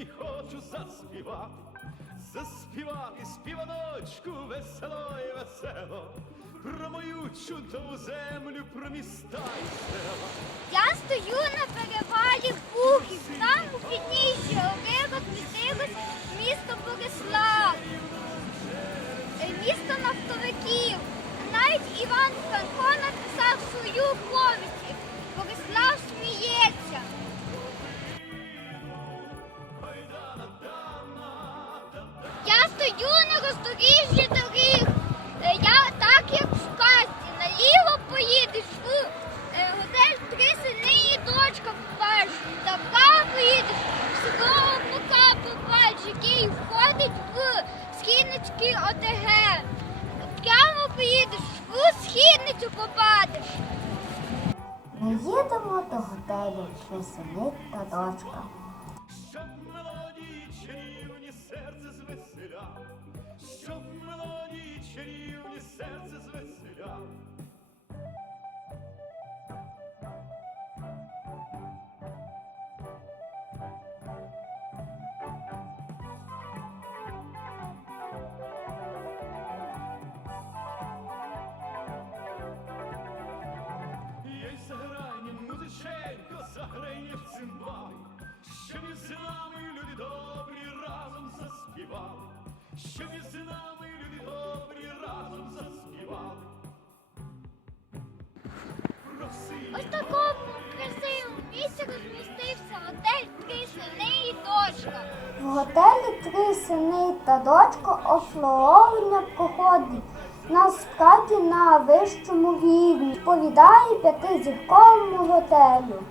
І хочу заспівати, заспівати співаночку весело і весело, про мою чудову землю, про міста й села. Я стою на перевалі східницю попадеш. Ми їдемо до готелю Трисини та дочка. Щоб мелодії чарівні серце звеселя, щоб мелодії чарівні серце звеселя. Щоб із нами люди добрі разом заспівали. Ось такому красивому місці розмістився готель три сини і дочка. В готелі три сини та дочка обслуговування проходить насправді на вищому рівні. Відповідає п'ятизірковому готелю.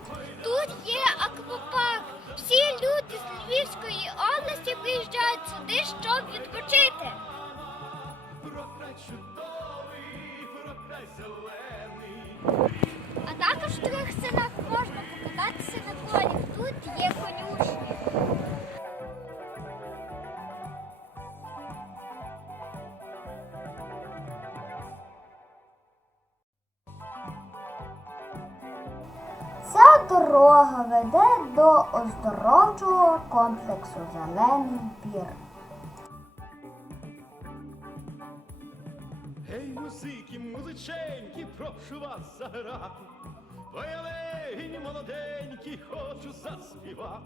Тут є аквапарк. Всі люди з Львівської приїжджають сюди, щоб відпочити. А також в трьох селах можна покататися на полі. Тут є конюшні. Дорога веде до оздоровчого комплексу Зелений бір. Гей, музики, музиченьки, прошу вас заграти. Ой, олегінь молоденький, хочу заспівати.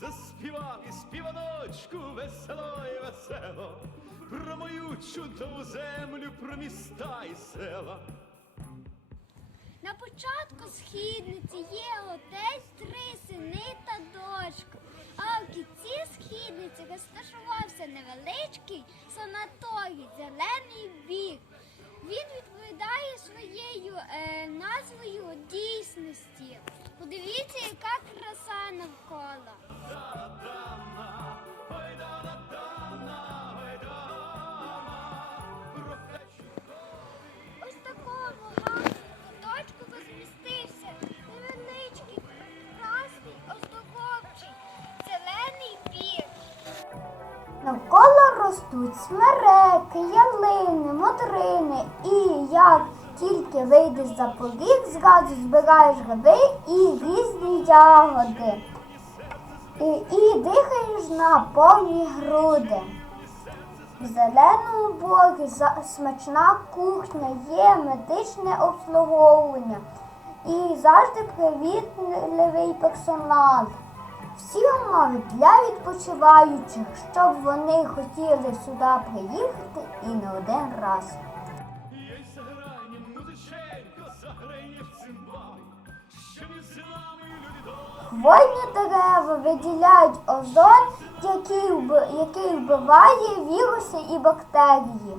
Заспівати співаночку весело і весело. Про мою чудову землю, про міста і села. На початку східниці є отець, три сини та дочка. А в кінці східниці розташувався невеличкий санаторій Зелений біг. Він відповідає своєю е, назвою дійсності. Подивіться, яка краса навколо. Ростуть смереки, ялини, модрини. І як тільки вийдеш за поріг, зразу збираєш гриби і різні ягоди. І, і дихаєш на повні груди. В зеленому борі за- смачна кухня, є медичне обслуговування і завжди привітливий персонал. Всі умови для відпочиваючих, щоб вони хотіли сюди приїхати і не один раз. Хвойні дерева виділяють озон, який, який вбиває віруси і бактерії.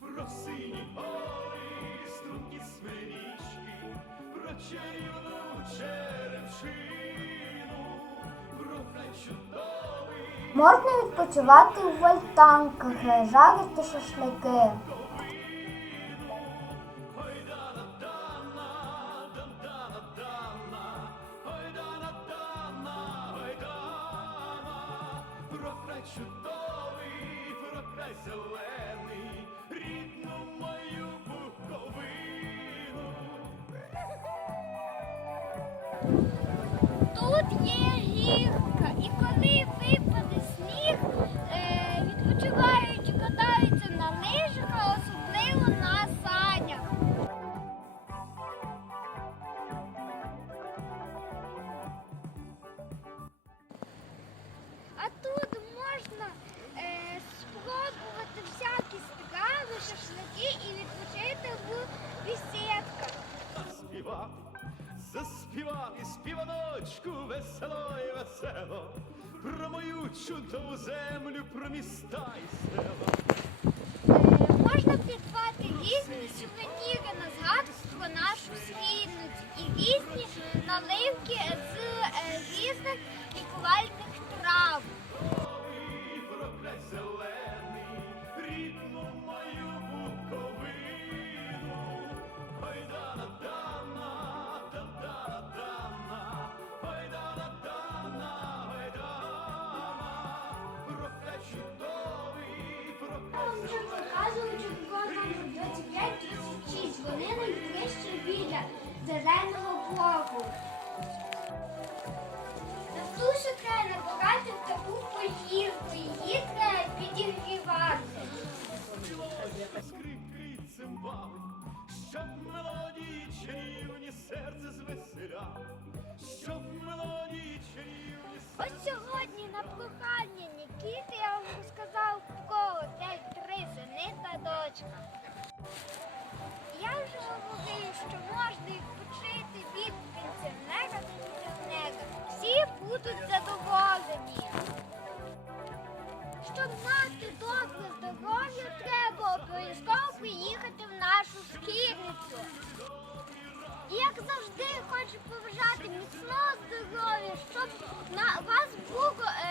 Про чарівну чудовий, Можна відпочивати у вольтанках, жарити шашлики. Чудовий прокрай зелений, рідну мою буковину. Тут є білка, і ви дочку весело і весело, про мою чудову землю, про міста і села. Вони найближче біля зеленого блоку. щоб мати добре здоров'я, треба обов'язково приїхати в нашу шкірницю. Як завжди, хочу побажати міцного здоров'я, щоб на вас було. Е,